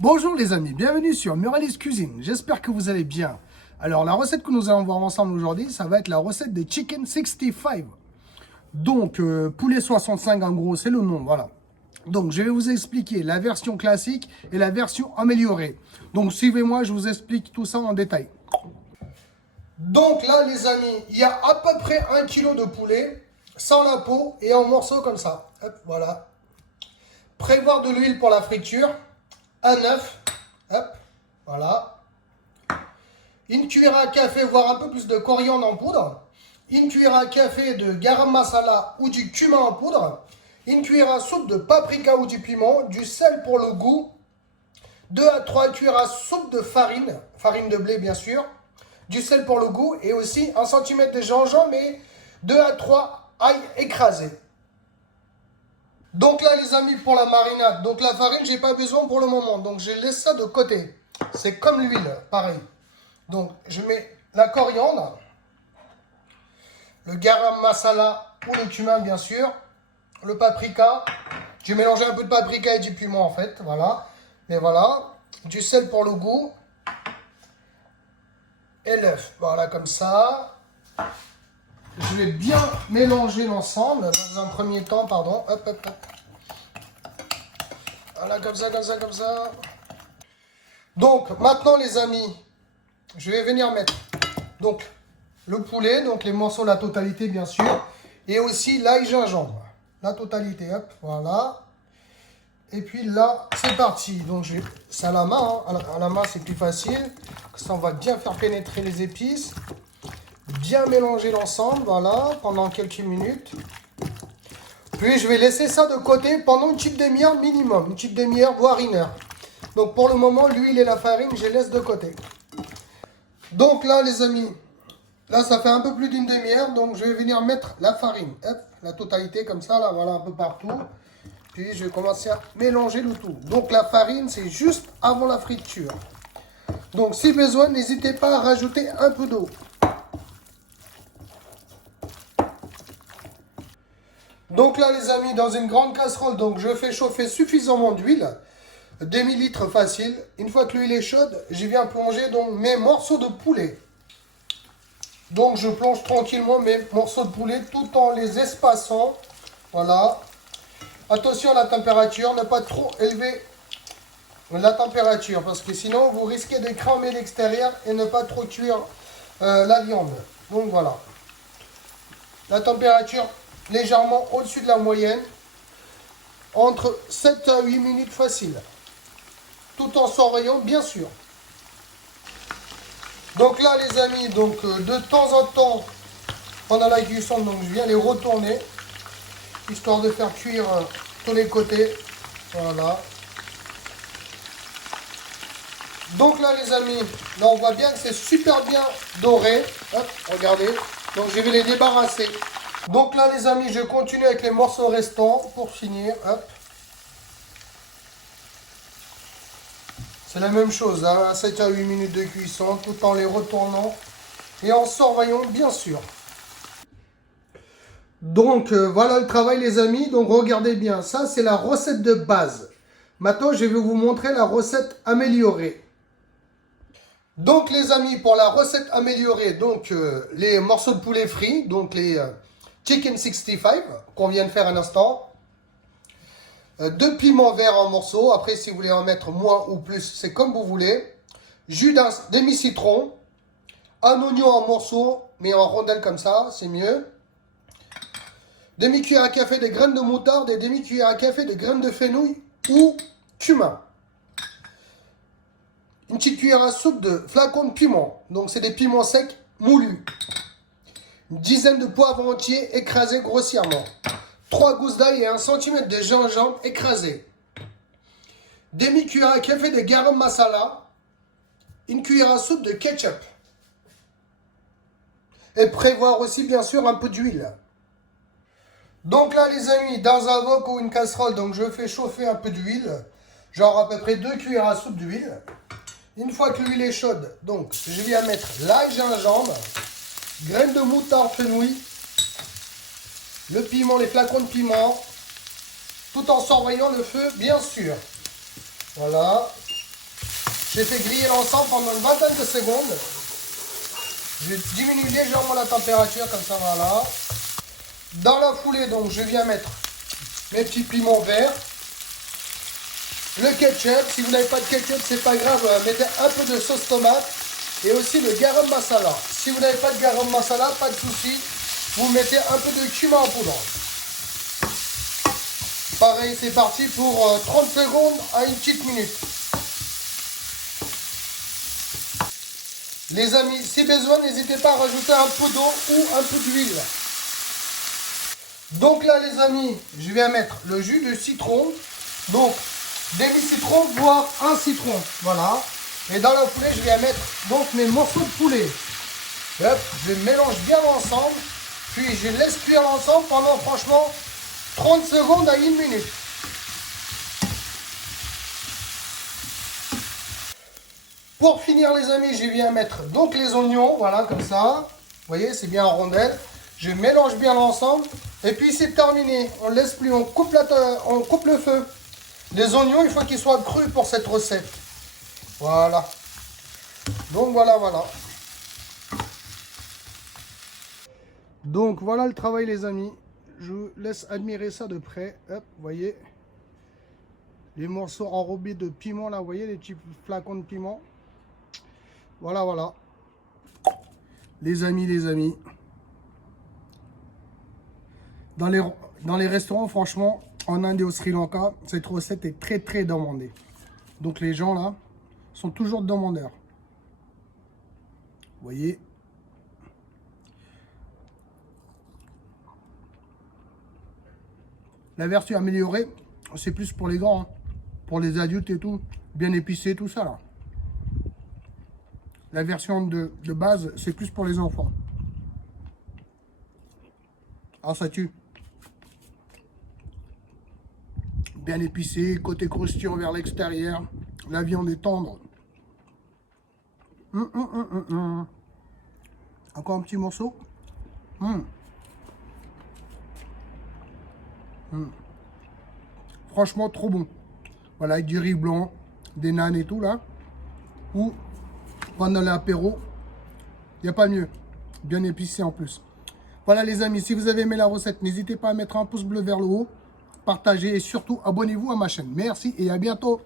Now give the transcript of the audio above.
Bonjour les amis, bienvenue sur Muralis Cuisine, j'espère que vous allez bien. Alors la recette que nous allons voir ensemble aujourd'hui, ça va être la recette des Chicken 65. Donc poulet 65 en gros, c'est le nom, voilà. Donc je vais vous expliquer la version classique et la version améliorée. Donc suivez-moi, je vous explique tout ça en détail. Donc là les amis, il y a à peu près 1 kg de poulet, sans la peau et en morceaux comme ça. Hop, voilà. Prévoir de l'huile pour la friture. Un œuf, hop, voilà. Une cuillère à café, voire un peu plus de coriandre en poudre. Une cuillère à café de garam masala ou du cumin en poudre. Une cuillère à soupe de paprika ou du piment. Du sel pour le goût. 2 à 3 cuillères à soupe de farine. Farine de blé bien sûr. Du sel pour le goût. Et aussi 1 cm de gingembre et 2 à 3 ail écrasés. Donc là les amis, pour la marinade, donc la farine j'ai pas besoin pour le moment, donc je laisse ça de côté. C'est comme l'huile, pareil. Donc je mets la coriandre, le garam masala ou le cumin bien sûr, le paprika. Je vais mélanger un peu de paprika et du piment en fait, voilà. Mais voilà, du sel pour le goût et l'œuf, voilà comme ça. Je vais bien mélanger l'ensemble dans un premier temps, pardon. Hop, hop, hop. Voilà, comme ça, comme ça, comme ça. Donc, maintenant, les amis, je vais venir mettre donc le poulet, donc les morceaux, la totalité, bien sûr. Et aussi l'ail gingembre. La totalité, hop, voilà. Et puis là, c'est parti. Donc, c'est à la main. Hein. À la main, c'est plus facile. Ça, on va bien faire pénétrer les épices. Bien mélanger l'ensemble, voilà, pendant quelques minutes. Puis je vais laisser ça de côté pendant une petite demi-heure minimum, une petite demi-heure, voire 1 heure. Donc pour le moment, l'huile et la farine, je les laisse de côté. Donc là les amis, là ça fait un peu plus d'une demi-heure, donc je vais venir mettre la farine. Hop, la totalité comme ça, là, voilà, un peu partout. Puis je vais commencer à mélanger le tout. Donc la farine, c'est juste avant la friture. Donc si besoin, n'hésitez pas à rajouter un peu d'eau. Donc là les amis, dans une grande casserole, donc je fais chauffer suffisamment d'huile, demi-litre facile. Une fois que l'huile est chaude, je viens plonger donc mes morceaux de poulet. Donc je plonge tranquillement mes morceaux de poulet tout en les espaçant. Voilà. Attention à la température, ne pas trop élever la température parce que sinon vous risquez de cramer l'extérieur et ne pas trop cuire la viande. Donc voilà. La température légèrement au-dessus de la moyenne, entre 7 à 8 minutes facile, tout en surveillant bien sûr. Donc là les amis, donc de temps en temps, pendant la cuisson, donc je viens les retourner, histoire de faire cuire tous les côtés, voilà. Donc là les amis, là on voit bien que c'est super bien doré, hop, regardez, donc je vais les débarrasser. Donc là les amis, je continue avec les morceaux restants pour finir. Hop. C'est la même chose, hein, 7 à 8 minutes de cuisson, tout en les retournant et en surveillant bien sûr. Donc voilà le travail les amis, donc regardez bien, ça c'est la recette de base. Maintenant je vais vous montrer la recette améliorée. Donc les amis, pour la recette améliorée, donc les morceaux de poulet frits, donc les Chicken 65 qu'on vient de faire un instant. 2 piments verts en morceaux. Après, si vous voulez en mettre moins ou plus, c'est comme vous voulez. Jus d'un demi-citron. Un oignon en morceaux, mais en rondelles comme ça, c'est mieux. Demi-cuillère à café de graines de moutarde et demi-cuillère à café de graines de fenouil ou cumin. Une petite cuillère à soupe de flacons de piment. Donc, c'est des piments secs moulus. Une dizaine de poivrons entiers écrasés grossièrement. 3 gousses d'ail et 1 cm de gingembre écrasé. Demi-cuillère à café de garam masala. Une cuillère à soupe de ketchup. Et prévoir aussi bien sûr un peu d'huile. Donc là les amis, dans un wok ou une casserole, donc je fais chauffer un peu d'huile. Genre à peu près 2 cuillères à soupe d'huile. Une fois que l'huile est chaude, donc je viens mettre l'ail gingembre, graines de moutarde fenouil, le piment, les flacons de piment, tout en surveillant le feu, bien sûr. Voilà. J'ai fait griller l'ensemble pendant une vingtaine de secondes. Je diminue légèrement la température, comme ça, voilà. Dans la foulée, donc, je viens mettre mes petits piments verts. Le ketchup, si vous n'avez pas de ketchup, c'est pas grave, mettez un peu de sauce tomate. Et aussi le garam masala. Si vous n'avez pas de garam masala, pas de souci. Vous mettez un peu de cumin en poudre. Pareil, c'est parti pour 30 secondes à une petite minute. Les amis, si besoin, n'hésitez pas à rajouter un peu d'eau ou un peu d'huile. Donc là, les amis, je viens mettre le jus de citron. Donc, demi-citron, voire un citron. Voilà. Et dans la foulée, je viens mettre donc mes morceaux de poulet. Hop, je mélange bien l'ensemble. Puis je laisse cuire l'ensemble pendant franchement 30 secondes à 1 minute. Pour finir les amis, je viens mettre donc les oignons, voilà comme ça. Vous voyez, c'est bien en rondelle. Je mélange bien l'ensemble. Et puis c'est terminé. On ne laisse plus, on coupe le feu. Les oignons, il faut qu'ils soient crus pour cette recette. Voilà. Donc voilà. Donc voilà le travail les amis. Je vous laisse admirer ça de près. Hop, vous voyez. Les morceaux enrobés de piment là, vous voyez les petits flacons de piment. Voilà. Les amis. Dans les restaurants, franchement, en Inde et au Sri Lanka, cette recette est très demandée. Donc les gens là sont toujours demandeurs. Vous voyez. La version améliorée, c'est plus pour les grands, hein. Pour les adultes et tout, bien épicé, tout ça là. La version de base, c'est plus pour les enfants. Ah, ça tue. Bien épicé, côté croustillant vers l'extérieur. La viande est tendre. Encore un petit morceau. Franchement, trop bon. Voilà, avec du riz blanc, des nanes et tout là. Ou pendant l'apéro, il n'y a pas mieux. Bien épicé en plus. Voilà les amis, si vous avez aimé la recette, n'hésitez pas à mettre un pouce bleu vers le haut, partagez et surtout abonnez-vous à ma chaîne. Merci et à bientôt.